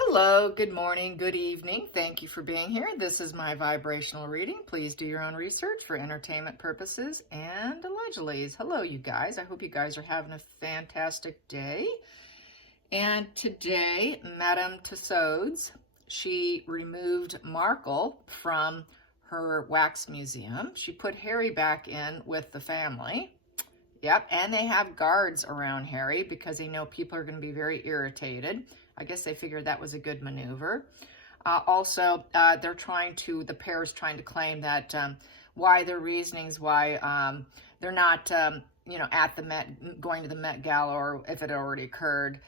Hello, good morning, good evening. Thank you for being here. This is my vibrational reading. Please do your own research for entertainment purposes and allegedly. Hello, you guys. I hope you guys are having a fantastic day. And today, Madame Tussauds, she removed Markle from her wax museum. She put Harry back in with the family. Yep, and they have guards around Harry because they know people are going to be very irritated. I guess they figured that was a good maneuver. The pair's trying to claim that why their reasonings, why they're not, at the Met, going to the Met Gala, or if it already occurred.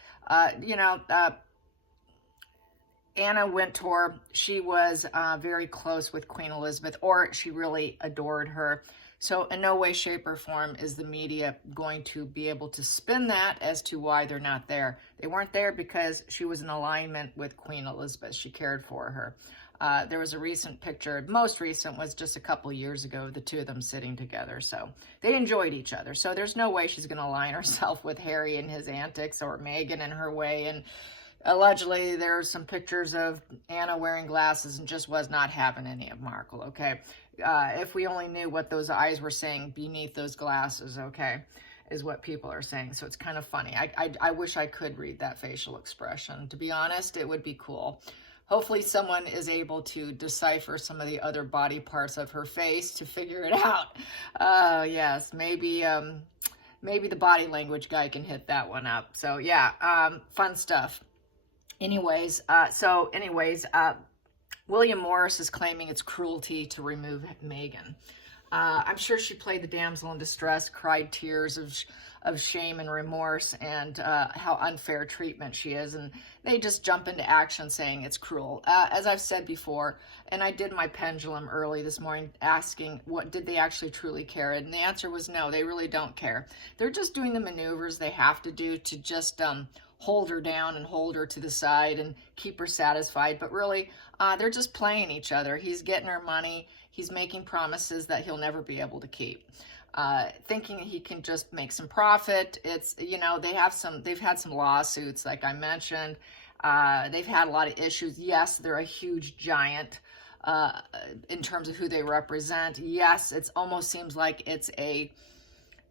Anna Wintour, she was very close with Queen Elizabeth, or she really adored her. So in no way, shape, or form is the media going to be able to spin that as to why they're not there. They weren't there because she was in alignment with Queen Elizabeth. She cared for her. There was a recent picture, most recent was just a couple years ago, the two of them sitting together. So they enjoyed each other. So there's no way she's going to align herself with Harry and his antics, or Meghan and her way. And allegedly, there's some pictures of Anna wearing glasses and just was not having any of Markle, okay? If we only knew what those eyes were saying beneath those glasses, okay, is what people are saying. So it's kind of funny. I wish I could read that facial expression. To be honest, it would be cool. Hopefully someone is able to decipher some of the other body parts of her face to figure it out. Yes, maybe the body language guy can hit that one up. So yeah, fun stuff. Anyways, William Morris is claiming it's cruelty to remove Meghan. I'm sure she played the damsel in distress, cried tears of shame and remorse, and how unfair treatment she is. And they just jump into action saying it's cruel. As I've said before, and I did my pendulum early this morning asking, what did they actually truly care? And the answer was no, they really don't care. They're just doing the maneuvers they have to do to just hold her down and hold her to the side and keep her satisfied. But really, they're just playing each other. He's getting her money. He's making promises that he'll never be able to keep. Thinking he can just make some profit. It's, they've had some lawsuits, like I mentioned. They've had a lot of issues. Yes, they're a huge giant in terms of who they represent. Yes, it almost seems like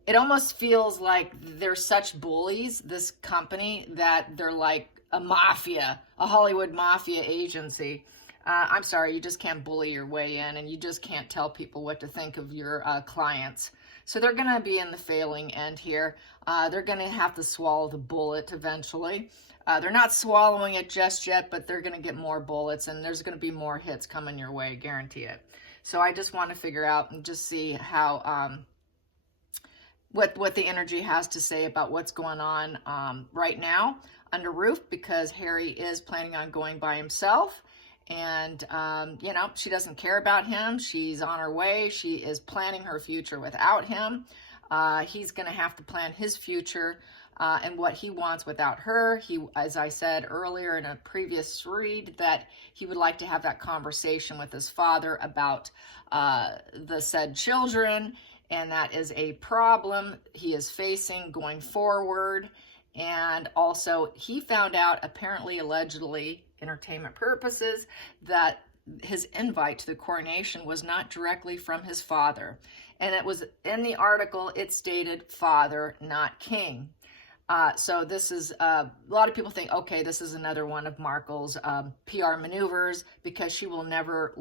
it almost feels like they're such bullies, this company, that they're like a mafia, a Hollywood mafia agency. I'm sorry, you just can't bully your way in, and you just can't tell people what to think of your clients. So they're going to be in the failing end here. They're going to have to swallow the bullet eventually. They're not swallowing it just yet, but they're going to get more bullets, and there's going to be more hits coming your way, guarantee it. So I just want to figure out and just see how... what the energy has to say about what's going on right now under roof, because Harry is planning on going by himself. And, she doesn't care about him. She's on her way. She is planning her future without him. He's going to have to plan his future and what he wants without her. He, as I said earlier in a previous read, that he would like to have that conversation with his father about the said children. And that is a problem he is facing going forward. And also, he found out, apparently, allegedly, entertainment purposes, that his invite to the coronation was not directly from his father. And it was in the article, it stated father, not king. So this is, a lot of people think, okay, this is another one of Markle's PR maneuvers, because she will never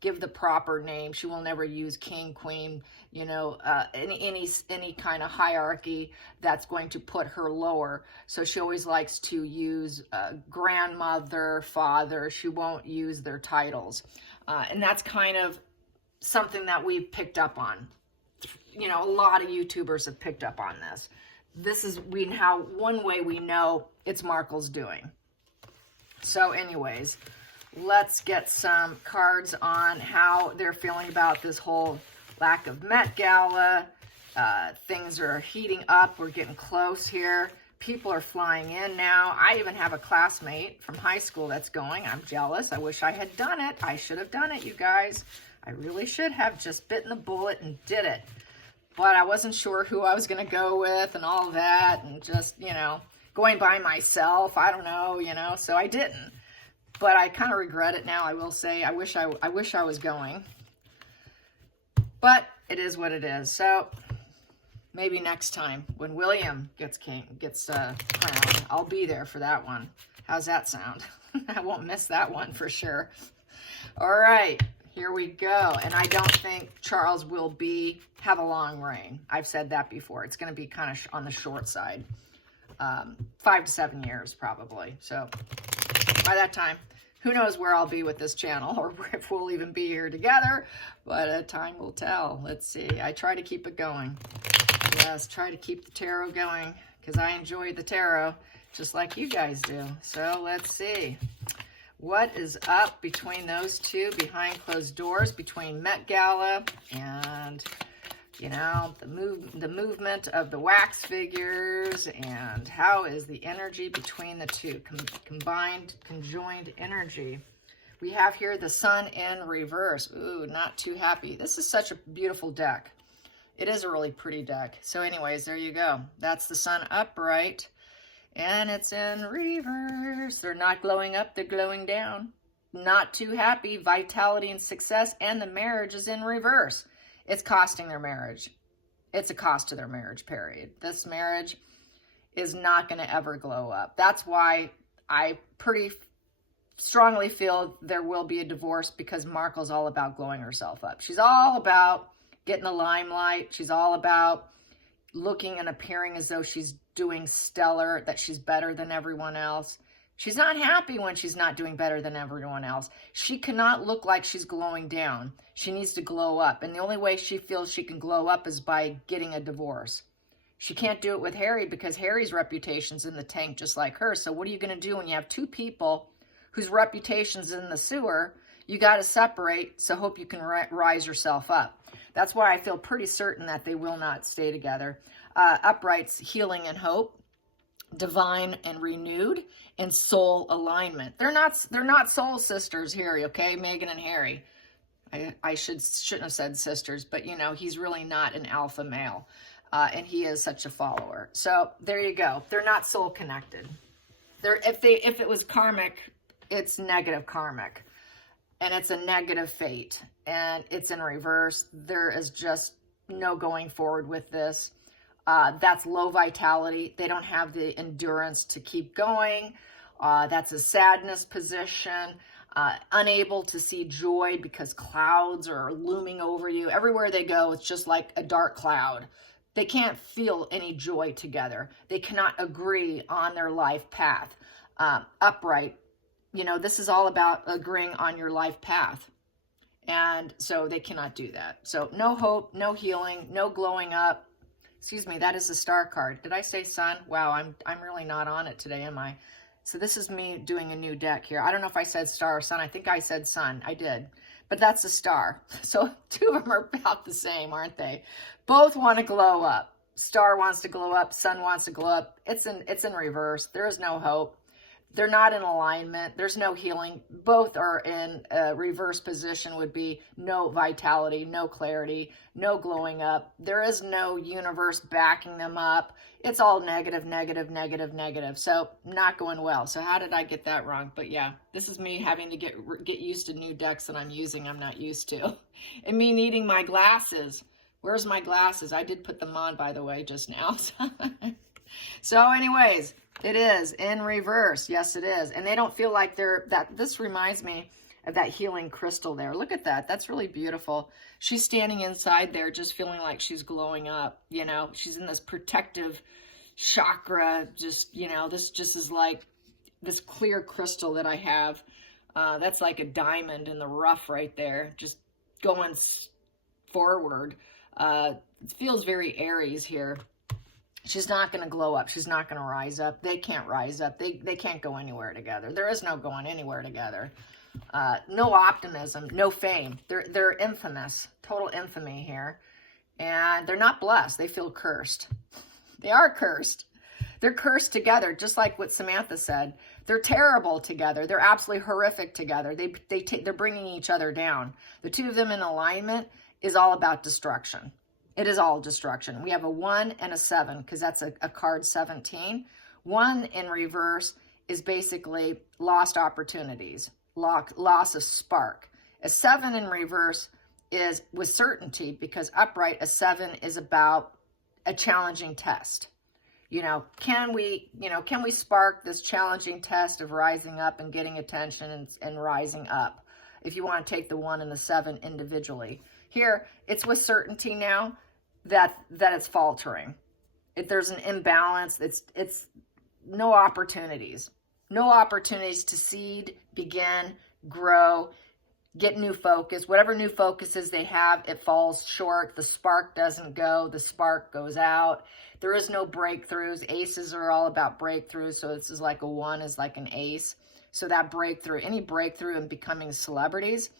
give the proper name. She will never use king, queen, any kind of hierarchy that's going to put her lower. So she always likes to use grandmother, father. She won't use their titles. And that's kind of something that we've picked up on. A lot of YouTubers have picked up on this. This is one way we know it's Markle's doing. So anyways, let's get some cards on how they're feeling about this whole lack of Met Gala. Things are heating up. We're getting close here. People are flying in now. I even have a classmate from high school that's going. I'm jealous. I wish I had done it. I should have done it, you guys. I really should have just bitten the bullet and did it. But I wasn't sure who I was going to go with and all that. And just, going by myself. I don't know, you know, so I didn't. But I kind of regret it now, I will say. I wish I was going. But it is what it is. So maybe next time when William gets crowned, I'll be there for that one. How's that sound? I won't miss that one for sure. All right, here we go. And I don't think Charles will have a long reign. I've said that before. It's going to be kind of on the short side. 5 to 7 years probably. So by that time, who knows where I'll be with this channel or if we'll even be here together, but time will tell. Let's see. I try to keep it going. Yes, try to keep the tarot going because I enjoy the tarot just like you guys do. So let's see. What is up between those two behind closed doors, between Met Gala and, you know, the movement of the wax figures, and how is the energy between the two, conjoined energy. We have here the Sun in reverse. Ooh, not too happy. This is such a beautiful deck. It is a really pretty deck. So anyways, there you go. That's the Sun upright, and it's in reverse. They're not glowing up, they're glowing down. Not too happy, vitality and success, and the marriage is in reverse. It's costing their marriage. It's a cost to their marriage, period. This marriage is not going to ever glow up. That's why I pretty strongly feel there will be a divorce, because Markle's all about glowing herself up. She's all about getting the limelight. She's all about looking and appearing as though she's doing stellar, that she's better than everyone else. She's not happy when she's not doing better than everyone else. She cannot look like she's glowing down. She needs to glow up. And the only way she feels she can glow up is by getting a divorce. She can't do it with Harry because Harry's reputation's in the tank just like hers. So what are you going to do when you have two people whose reputation's in the sewer? You got to separate, so hope you can rise yourself up. That's why I feel pretty certain that they will not stay together. Upright's healing and hope, divine and renewed, and soul alignment. They're not soul sisters here, okay? Meghan and Harry. I shouldn't have said sisters, but you know, he's really not an alpha male. And he is such a follower. So there you go. They're not soul connected. If it was karmic, it's negative karmic. And it's a negative fate. And it's in reverse. There is just no going forward with this. That's low vitality. They don't have the endurance to keep going. That's a sadness position. Unable to see joy because clouds are looming over you. Everywhere they go, it's just like a dark cloud. They can't feel any joy together. They cannot agree on their life path. Upright, you know, this is all about agreeing on your life path. And so they cannot do that. So no hope, no healing, no glowing up. Excuse me, that is the Star card. Did I say Sun? Wow, I'm really not on it today, am I? So this is me doing a new deck here. I don't know if I said Star or Sun. I think I said Sun. I did. But that's a Star. So two of them are about the same, aren't they? Both want to glow up. Star wants to glow up. Sun wants to glow up. It's in reverse. There is no hope. They're not in alignment. There's no healing. Both are in a reverse position, would be no vitality, no clarity, no glowing up. There is no universe backing them up. It's all negative, negative, negative, negative. So not going well. So how did I get that wrong? But yeah, this is me having to get used to new decks that I'm using I'm not used to. And me needing my glasses. Where's my glasses? I did put them on, by the way, just now. So anyways, it is in reverse. Yes, it is. And they don't feel like this reminds me of that healing crystal there. Look at that. That's really beautiful. She's standing inside there just feeling like she's glowing up. You know, she's in this protective chakra. Just, you know, this just is like this clear crystal that I have. That's like a diamond in the rough right there. Just going forward. It feels very Aries here. She's not going to glow up. She's not going to rise up. They can't rise up. They can't go anywhere together. There is no going anywhere together. No optimism, no fame. They're infamous, total infamy here. And they're not blessed. They feel cursed. They are cursed. They're cursed together, just like what Samantha said. They're terrible together. They're absolutely horrific together. They're bringing each other down. The two of them in alignment is all about destruction. It is all destruction. We have a 1 and a 7 because that's a card 17. 1 in reverse is basically lost opportunities, loss of spark. A 7 in reverse is with certainty, because upright, a 7 is about a challenging test. Can we spark this challenging test of rising up and getting attention and rising up, if you want to take the 1 and the 7 individually. Here, it's with certainty now that it's faltering. If there's an imbalance, it's no opportunities to seed, begin, grow, get new focus. Whatever new focuses they have, it falls short. The spark doesn't go. The spark goes out. There is no breakthroughs. Aces are all about breakthroughs. So this is like a 1 is like an ace. So that breakthrough, any breakthrough in becoming celebrities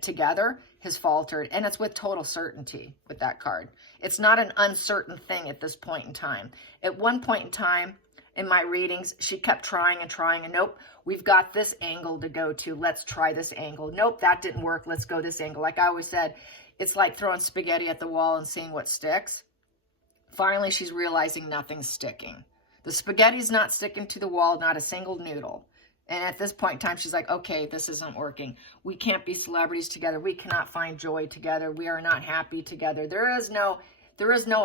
together has faltered. And it's with total certainty with that card. It's not an uncertain thing at this point in time. At one point in time in my readings, she kept trying and nope, we've got this angle to go to. Let's try this angle. Nope, that didn't work. Let's go this angle. Like I always said, it's like throwing spaghetti at the wall and seeing what sticks. Finally, she's realizing nothing's sticking. The spaghetti's not sticking to the wall, not a single noodle. And at this point in time, she's like, okay, this isn't working. We can't be celebrities together. We cannot find joy together. We are not happy together. There is no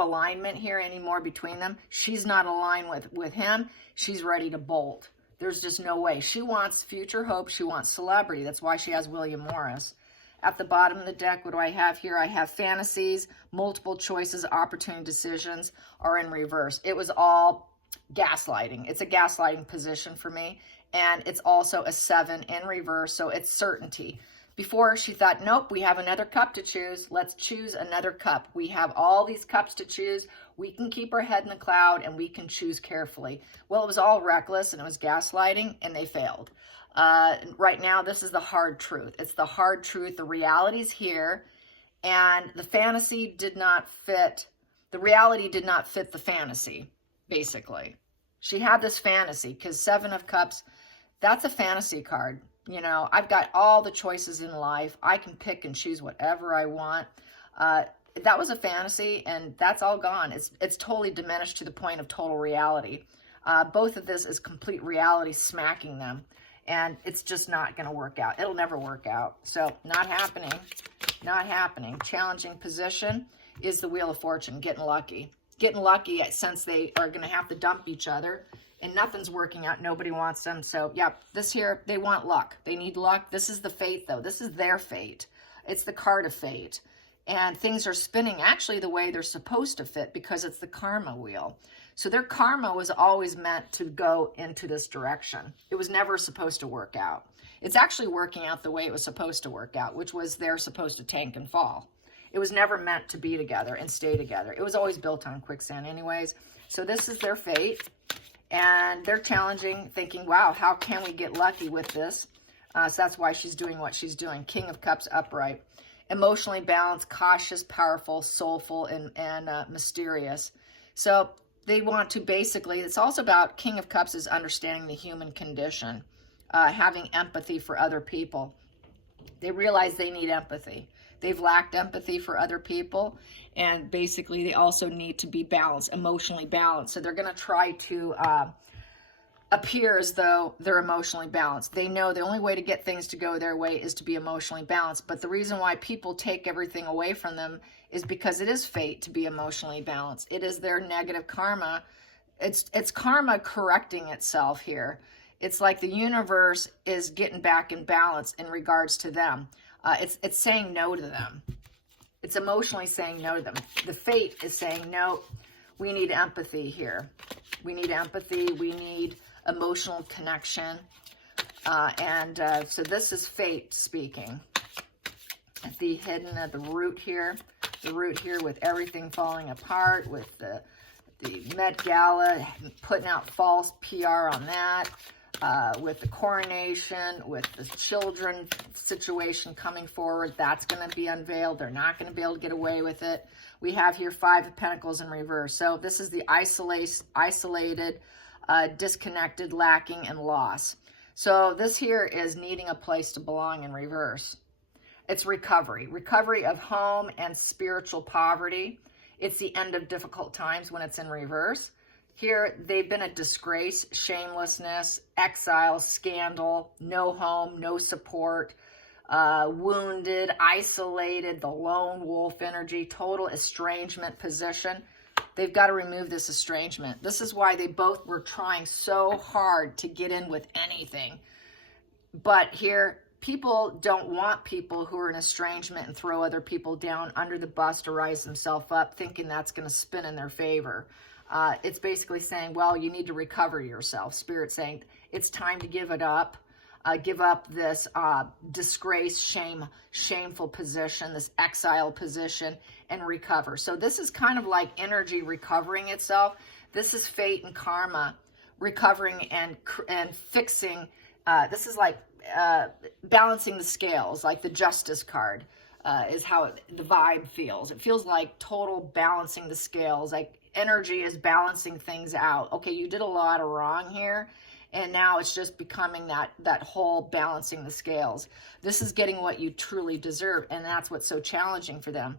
alignment here anymore between them. She's not aligned with him. She's ready to bolt. There's just no way. She wants future hope. She wants celebrity. That's why she has William Morris. At the bottom of the deck, what do I have here? I have fantasies, multiple choices, opportunity decisions are in reverse. It was all gaslighting. It's a gaslighting position for me. And it's also a 7 in reverse, so it's certainty. Before, she thought, nope, we have another cup to choose. Let's choose another cup. We have all these cups to choose. We can keep our head in the cloud, and we can choose carefully. Well, it was all reckless, and it was gaslighting, and they failed. Right now, this is the hard truth. It's the hard truth. The reality's here, and the fantasy did not fit. The reality did not fit the fantasy, basically. She had this fantasy, because 7 of Cups, that's a fantasy card. I've got all the choices in life. I can pick and choose whatever I want. That was a fantasy, and that's all gone. It's totally diminished to the point of total reality. Both of this is complete reality smacking them, and it's just not going to work out. It'll never work out. So not happening. Not happening. Challenging position is the Wheel of Fortune, getting lucky. Getting lucky since they are going to have to dump each other. And nothing's working out. Nobody wants them. So, yeah, this here, they want luck. They need luck. This is the fate, though. This is their fate. It's the card of fate. And things are spinning actually the way they're supposed to fit, because it's the karma wheel. So their karma was always meant to go into this direction. It was never supposed to work out. It's actually working out the way it was supposed to work out, which was they're supposed to tank and fall. It was never meant to be together and stay together. It was always built on quicksand anyways. So this is their fate. And they're challenging, thinking, wow, how can we get lucky with this? So that's why she's doing what she's doing. King of Cups upright. Emotionally balanced, cautious, powerful, soulful, and mysterious. So they want to basically, it's also about King of Cups is understanding the human condition, having empathy for other people. They realize they need empathy. They've lacked empathy for other people, and basically they also need to be balanced, emotionally balanced. So they're going to try to appear as though they're emotionally balanced. They know the only way to get things to go their way is to be emotionally balanced. But the reason why people take everything away from them is because it is fate to be emotionally balanced. It is their negative karma. It's karma correcting itself here. It's like the universe is getting back in balance in regards to them. It's saying no to them. It's emotionally saying no to them. The fate is saying, no, we need empathy here. We need empathy. We need emotional connection. So this is fate speaking. The hidden at the root here with everything falling apart, with the Met Gala, putting out false PR on that. With the coronation, with the children situation coming forward, that's going to be unveiled. They're not going to be able to get away with it. We have here 5 of Pentacles in reverse. So this is the isolated, disconnected, lacking, and loss. So this here is needing a place to belong in reverse. It's recovery of home and spiritual poverty. It's the end of difficult times when it's in reverse. Here, they've been a disgrace, shamelessness, exile, scandal, no home, no support, wounded, isolated, the lone wolf energy, total estrangement position. They've got to remove this estrangement. This is why they both were trying so hard to get in with anything. But here, people don't want people who are in estrangement and throw other people down under the bus to rise themselves up, thinking that's going to spin in their favor. It's basically saying, well, you need to recover yourself. Spirit saying, it's time to give it up. Give up this disgrace, shameful position, this exile position, and recover. So this is kind of like energy recovering itself. This is fate and karma recovering and fixing. This is like balancing the scales, like the Justice card is how the vibe feels. It feels like total balancing the scales, like energy is balancing things out. Okay, you did a lot of wrong here, and now it's just becoming that whole balancing the scales. This is getting what you truly deserve, and that's what's so challenging for them.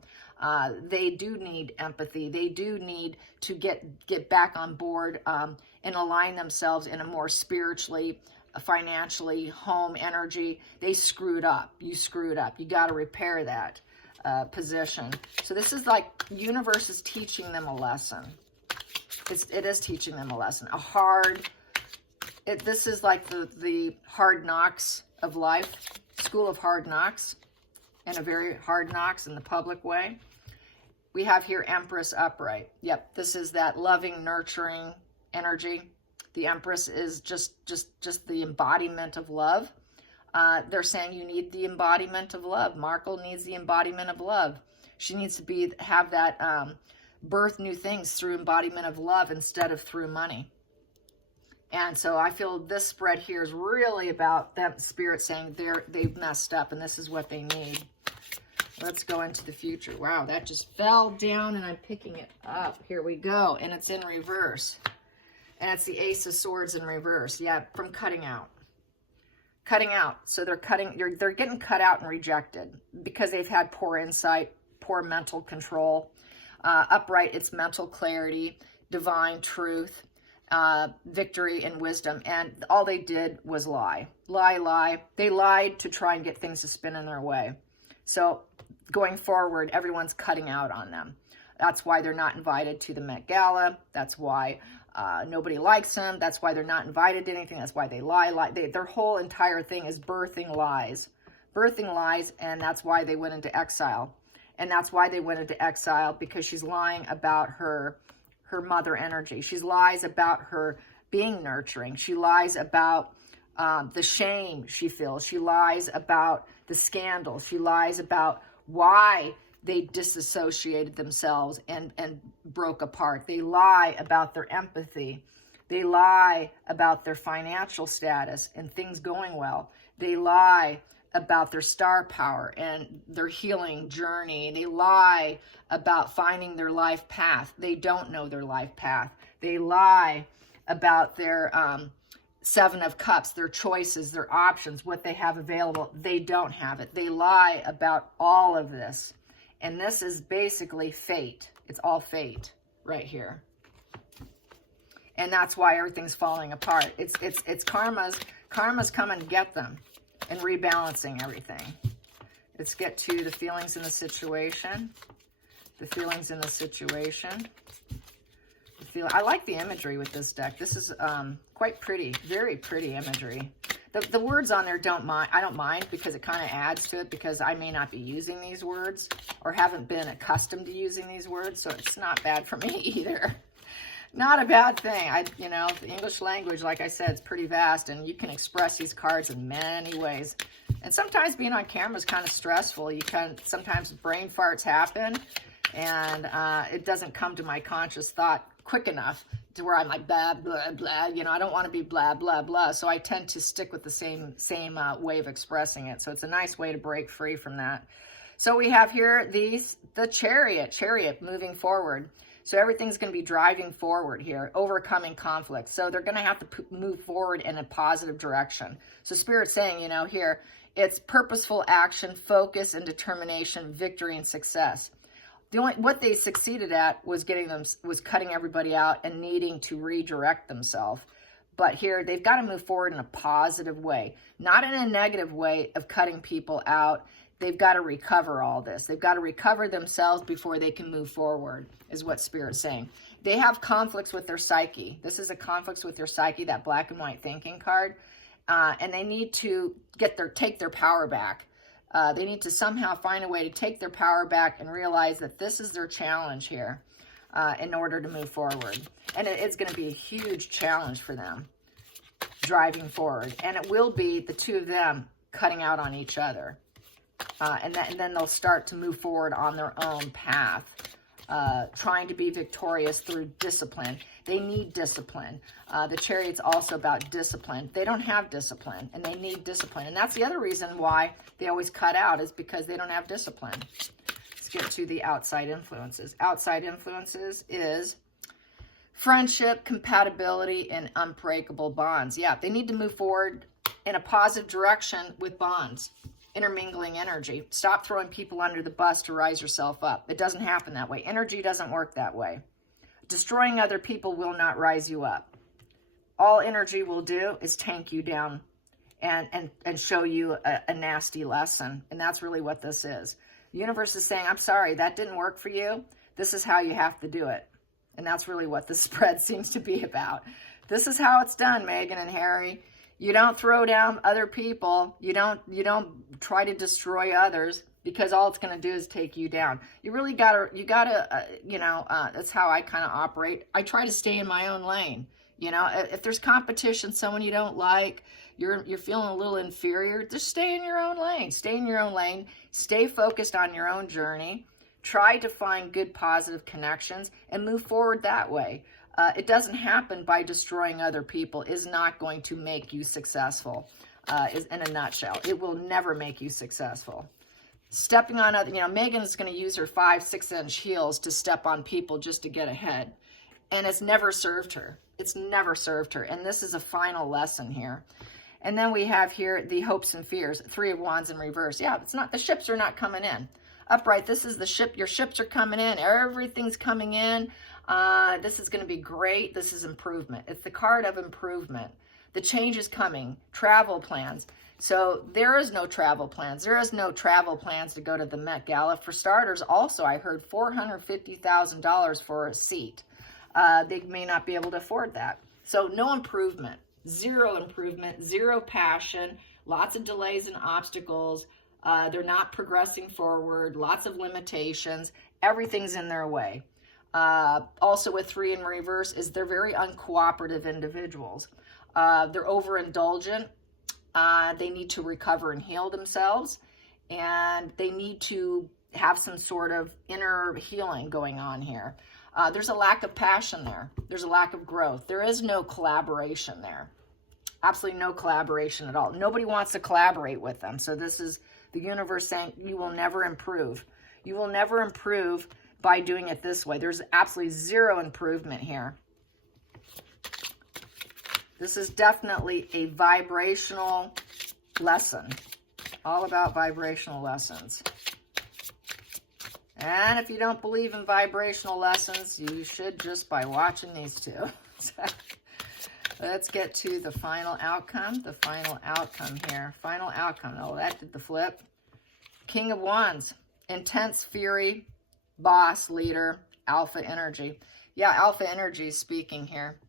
They do need empathy. They do need to get back on board and align themselves in a more spiritually, financially, home energy. They screwed up. You screwed up. You got to repair that position. So this is like universe is teaching them a lesson. It is teaching them a lesson. This is like the hard knocks of life, school of hard knocks, and a very hard knocks in the public way. We have here Empress upright. Yep, this is that loving, nurturing energy. The Empress is just the embodiment of love. They're saying you need the embodiment of love. Markle needs the embodiment of love. She needs to have that birth new things through embodiment of love instead of through money. And so I feel this spread here is really about them, Spirit saying they've messed up and this is what they need. Let's go into the future. Wow, that just fell down and I'm picking it up. Here we go. And it's in reverse. And it's the Ace of Swords in reverse. Yeah, from cutting out. Cutting out. So they're getting cut out and rejected because they've had poor insight, poor mental control. Upright, it's mental clarity, divine truth, victory and wisdom. And all they did was lie. Lie. They lied to try and get things to spin in their way. So going forward, everyone's cutting out on them. That's why they're not invited to the Met Gala. That's why nobody likes them. That's why they're not invited to anything. That's why they lie. Their whole entire thing is birthing lies. Birthing lies, and that's why they went into exile. And that's why they went into exile, because she's lying about her mother energy. She lies about her being nurturing. She lies about the shame she feels. She lies about the scandal. She lies about why they disassociated themselves and broke apart. They lie about their empathy. They lie about their financial status and things going well. They lie about their star power and their healing journey. They lie about finding their life path. They don't know their life path. They lie about their Seven of Cups, their choices, their options, what they have available. They don't have it. They lie about all of this. And this is basically fate. It's all fate right here. And that's why everything's falling apart. It's karma's coming to get them and rebalancing everything. Let's get to the feelings in the situation. The feelings in the situation. I like the imagery with this deck. This is quite pretty, very pretty imagery. The words on there I don't mind because it kind of adds to it, because I may not be using these words or haven't been accustomed to using these words, so it's not bad for me either. Not a bad thing. The English language, like I said, is pretty vast, and you can express these cards in many ways. And sometimes being on camera is kind of stressful. Sometimes brain farts happen, and it doesn't come to my conscious thought quick enough to where I'm like blah blah blah. I don't want to be blah blah blah. So I tend to stick with the same way of expressing it. So it's a nice way to break free from that. So we have here the chariot moving forward. So everything's going to be driving forward here, overcoming conflict. So they're going to have to move forward in a positive direction. So Spirit's saying, here, it's purposeful action, focus and determination, victory and success. What they succeeded at was cutting everybody out and needing to redirect themselves. But here, they've got to move forward in a positive way, not in a negative way of cutting people out. They've got to recover all this. They've got to recover themselves before they can move forward, is what Spirit's saying. They have conflicts with their psyche. This is a conflicts with their psyche, that black and white thinking card. And they need to take their power back. They need to somehow find a way to take their power back and realize that this is their challenge here in order to move forward. And it's going to be a huge challenge for them driving forward. And it will be the two of them cutting out on each other. And then they'll start to move forward on their own path, trying to be victorious through discipline. They need discipline. The Chariot's also about discipline. They don't have discipline, and they need discipline. And that's the other reason why they always cut out, is because they don't have discipline. Let's get to the outside influences. Outside influences is friendship, compatibility, and unbreakable bonds. Yeah, they need to move forward in a positive direction with bonds. Intermingling energy. Stop throwing people under the bus to rise yourself up. It doesn't happen that way. Energy doesn't work that way. Destroying other people will not rise you up. All energy will do is tank you down and show you a nasty lesson. And that's really what this is. The universe is saying, I'm sorry, that didn't work for you. This is how you have to do it. And that's really what the spread seems to be about. This is how it's done, Meghan and Harry. You don't throw down other people. You don't try to destroy others, because all it's going to do is take you down. You really gotta, that's how I kind of operate. I try to stay in my own lane. If there's competition, someone you don't like, you're feeling a little inferior, just stay in your own lane. Stay in your own lane. Stay focused on your own journey. Try to find good, positive connections and move forward that way. It doesn't happen by destroying other people. Is not going to make you successful, is in a nutshell. It will never make you successful. Stepping on other, Meghan's going to use her 5-6 inch heels to step on people just to get ahead. And it's never served her. It's never served her. And this is a final lesson here. And then we have here the hopes and fears. 3 of Wands in reverse. Yeah, it's not, the ships are not coming in. Upright, this is the ship. Your ships are coming in. Everything's coming in. This is going to be great. This is improvement. It's the card of improvement. The change is coming. Travel plans. So there is no travel plans. There is no travel plans to go to the Met Gala. For starters, also, I heard $450,000 for a seat. They may not be able to afford that. So no improvement. Zero improvement. Zero passion. Lots of delays and obstacles. They're not progressing forward. Lots of limitations. Everything's in their way. Also with 3 in reverse is they're very uncooperative individuals. They're overindulgent. They need to recover and heal themselves. And they need to have some sort of inner healing going on here. There's a lack of passion there. There's a lack of growth. There is no collaboration there. Absolutely no collaboration at all. Nobody wants to collaborate with them. So this is the universe saying you will never improve. You will never improve by doing it this way. There's absolutely zero improvement here. This is definitely a vibrational lesson. All about vibrational lessons. And if you don't believe in vibrational lessons, you should just by watching these two. Let's get to the final outcome. The final outcome here. Final outcome. Oh, that did the flip. King of Wands. Intense fury. Boss, leader, alpha energy. Yeah, alpha energy is speaking here.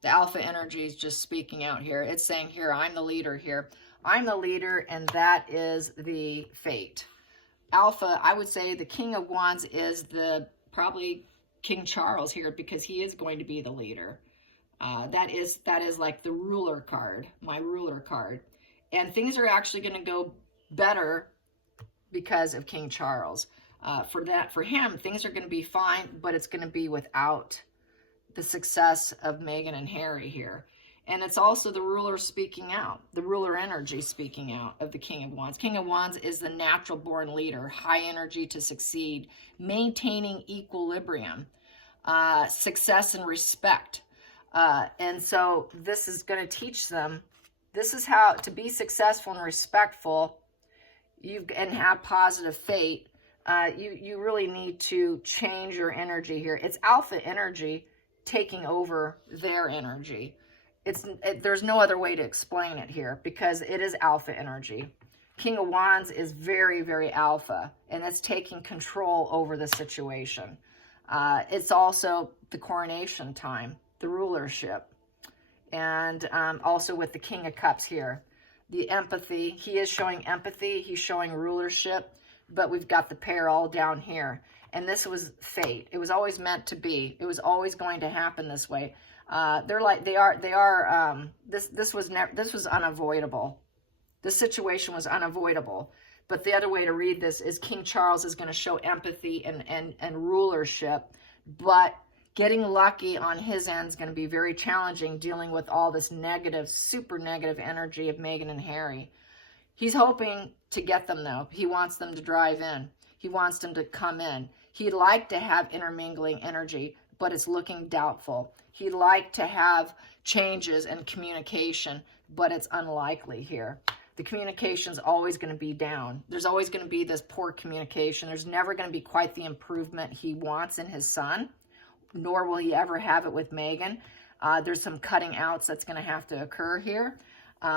The alpha energy is just speaking out here. It's saying here, I'm the leader here. I'm the leader, and that is the fate. Alpha, I would say the King of Wands is probably King Charles here, because he is going to be the leader. That is like the ruler card, my ruler card. And things are actually going to go better because of King Charles. For him, things are going to be fine, but it's going to be without the success of Meghan and Harry here. And it's also the ruler speaking out, the ruler energy speaking out of the King of Wands. King of Wands is the natural born leader, high energy to succeed, maintaining equilibrium, success and respect. And so this is going to teach them, this is how to be successful and respectful and have positive fate. you really need to change your energy here. It's alpha energy taking over their energy. There's no other way to explain it here because it is alpha energy. King of Wands is very, very alpha, and it's taking control over the situation. It's also the coronation time, the rulership, and also with the King of Cups here. The empathy, he is showing empathy, he's showing rulership, but we've got the pair all down here. And this was fate. It was always meant to be. It was always going to happen this way. This was unavoidable. The situation was unavoidable. But the other way to read this is King Charles is going to show empathy and rulership, but getting lucky on his end is going to be very challenging, dealing with all this negative, super negative energy of Meghan and Harry. He's hoping to get them, though. He wants them to drive in. He wants them to come in. He'd like to have intermingling energy, but it's looking doubtful. He'd like to have changes and communication, but it's unlikely here. The communication is always going to be down. There's always going to be this poor communication. There's never going to be quite the improvement he wants in his son, nor will he ever have it with Meghan. There's some cutting outs that's going to have to occur here.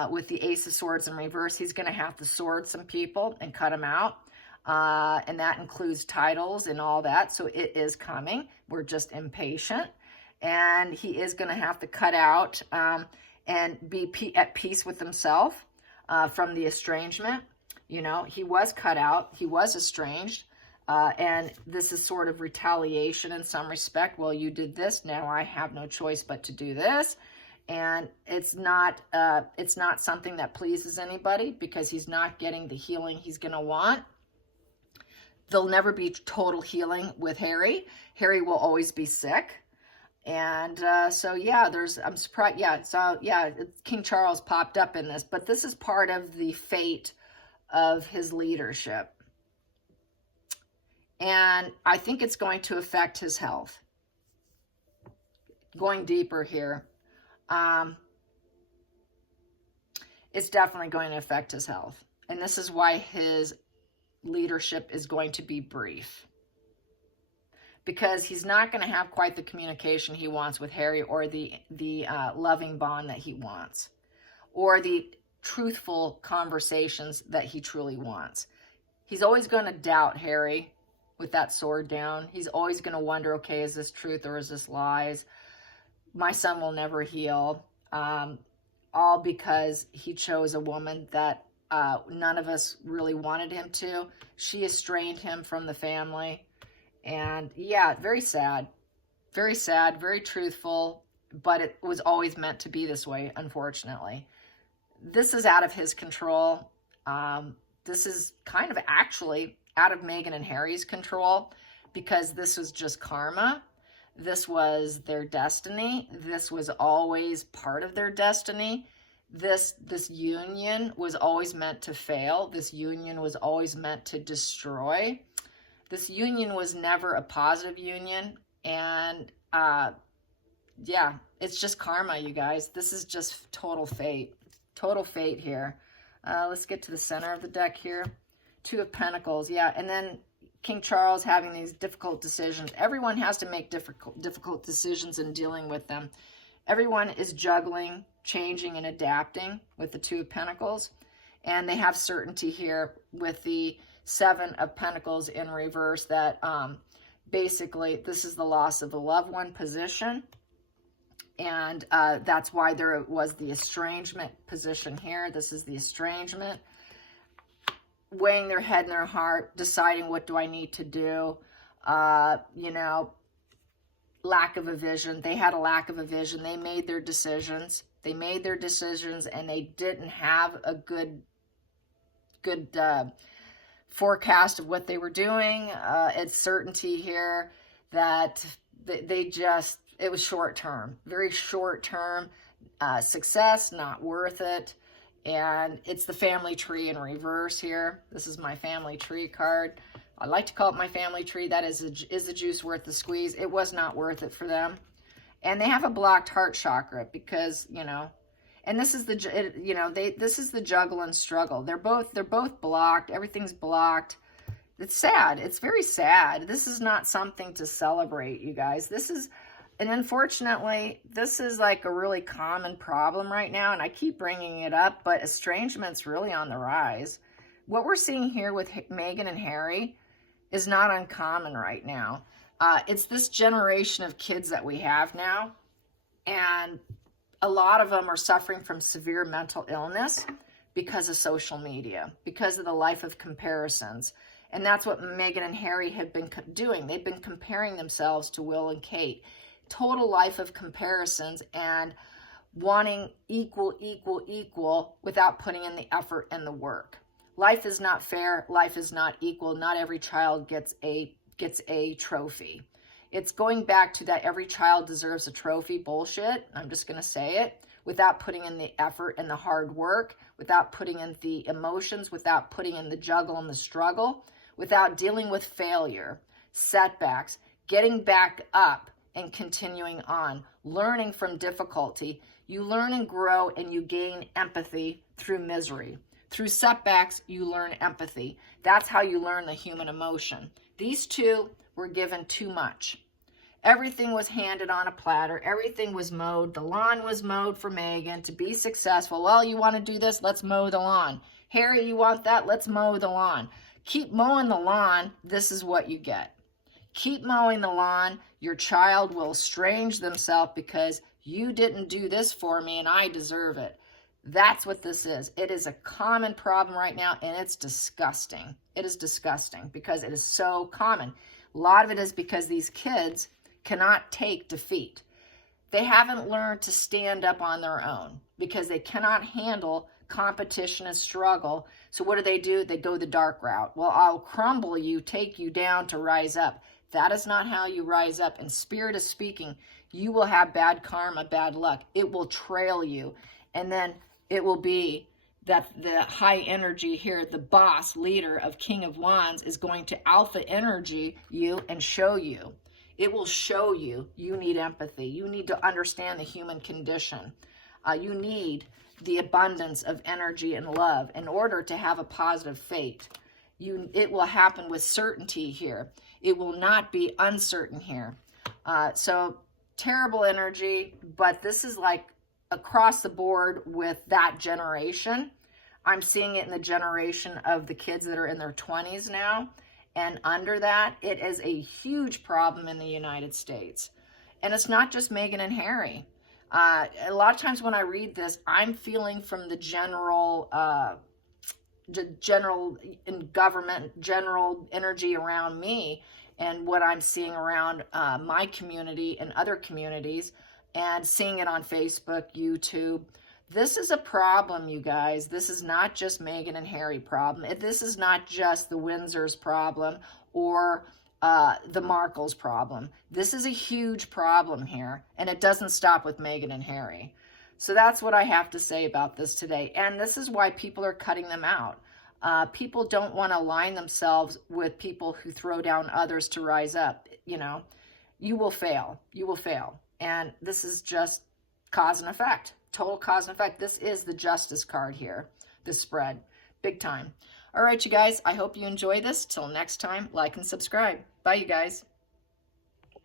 With the Ace of Swords in reverse, he's going to have to sword some people and cut them out. And that includes titles and all that. So it is coming. We're just impatient. And he is going to have to cut out and be at peace with himself. From the estrangement. You know, he was cut out, he was estranged, and this is sort of retaliation in some respect. Well, you did this, now I have no choice but to do this. And it's not something that pleases anybody because he's not getting the healing he's going to want. There'll never be total healing with Harry. Harry will always be sick. And so, yeah, I'm surprised. Yeah, so, yeah, King Charles popped up in this. But this is part of the fate of his leadership. And I think it's going to affect his health. Going deeper here. It's definitely going to affect his health. And this is why his leadership is going to be brief. Because he's not going to have quite the communication he wants with Harry or the loving bond that he wants. Or the truthful conversations that he truly wants. He's always going to doubt Harry with that sword down. He's always going to wonder, okay, is this truth or is this lies? My son will never heal. All because he chose a woman that none of us really wanted him to. She estranged him from the family. And yeah, very sad, very truthful, but it was always meant to be this way, unfortunately. This is out of his control. This is kind of actually out of Meghan and Harry's control because this was just karma. This was their destiny. This was always part of their destiny. This union was always meant to fail. This union was always meant to destroy. This union was never a positive union, and yeah, it's just karma, you guys. This is just total fate here. Let's get to the center of the deck here. Two of Pentacles, yeah, and then King Charles having these difficult decisions. Everyone has to make difficult decisions in dealing with them. Everyone is juggling, changing, and adapting with the Two of Pentacles, and they have certainty here with the Seven of Pentacles in reverse that basically this is the loss of the loved one position. And that's why there was the estrangement position here. This is the estrangement. Weighing their head and their heart, deciding what do I need to do. You know, lack of a vision. They had a lack of a vision. They made their decisions. They made their decisions and they didn't have a good forecast of what they were doing. It's certainty here that it was short term, very short term success, not worth it. And it's the family tree in reverse here. This is my family tree card. I like to call it my family tree. That is the juice worth the squeeze? It was not worth it for them. And they have a blocked heart chakra because, you know, and this is this is the juggle and struggle. They're both blocked. Everything's blocked. It's sad. It's very sad. This is not something to celebrate, you guys. This is, and unfortunately, this is like a really common problem right now, and I keep bringing it up, but estrangement's really on the rise. What we're seeing here with Meghan and Harry is not uncommon right now. It's this generation of kids that we have now, and a lot of them are suffering from severe mental illness because of social media, because of the life of comparisons. And that's what Meghan and Harry have been doing. They've been comparing themselves to Will and Kate. Total life of comparisons and wanting equal without putting in the effort and the work. Life is not fair. Life is not equal. Not every child gets a trophy. It's going back to that every child deserves a trophy bullshit. I'm just going to say it. Without putting in the effort and the hard work, without putting in the emotions, without putting in the juggle and the struggle, without dealing with failure, setbacks, getting back up and continuing on, learning from difficulty. You learn and grow and you gain empathy through misery. Through setbacks, you learn empathy. That's how you learn the human emotion. These two were given too much. Everything was handed on a platter. Everything was mowed. The lawn was mowed for Meghan to be successful. Well, you want to do this? Let's mow the lawn. Harry, you want that? Let's mow the lawn. Keep mowing the lawn. This is what you get. Keep mowing the lawn. Your child will estrange themselves because you didn't do this for me and I deserve it. That's what this is. It is a common problem right now, and it's disgusting. It is disgusting because it is so common. A lot of it is because these kids cannot take defeat. They haven't learned to stand up on their own because they cannot handle competition and struggle. So what do? They go the dark route. Well, I'll crumble you, take you down to rise up. That is not how you rise up. In spirit of speaking, you will have bad karma, bad luck. It will trail you. And then it will be that the high energy here, the boss leader of King of Wands, is going to alpha energy you and show you. It will show you need empathy. You need to understand the human condition. You need the abundance of energy and love in order to have a positive fate. It will happen with certainty here. It will not be uncertain here. So terrible energy, but this is like across the board with that generation. I'm seeing it in the generation of the kids that are in their 20s now. And under that, it is a huge problem in the United States. And it's not just Meghan and Harry. A lot of times when I read this, I'm feeling from the general in government, general energy around me and what I'm seeing around my community and other communities and seeing it on Facebook, YouTube. This is a problem, you guys. This is not just Meghan and Harry problem. This is not just the Windsor's problem or the Markles problem. This is a huge problem here, and it doesn't stop with Meghan and Harry. So that's what I have to say about this today. And this is why people are cutting them out. People don't want to align themselves with people who throw down others to rise up. You know, you will fail. You will fail. And this is just cause and effect. Total cause and effect. This is the justice card here. The spread. Big time. All right, you guys. I hope you enjoy this. Till next time, like and subscribe. Bye, you guys.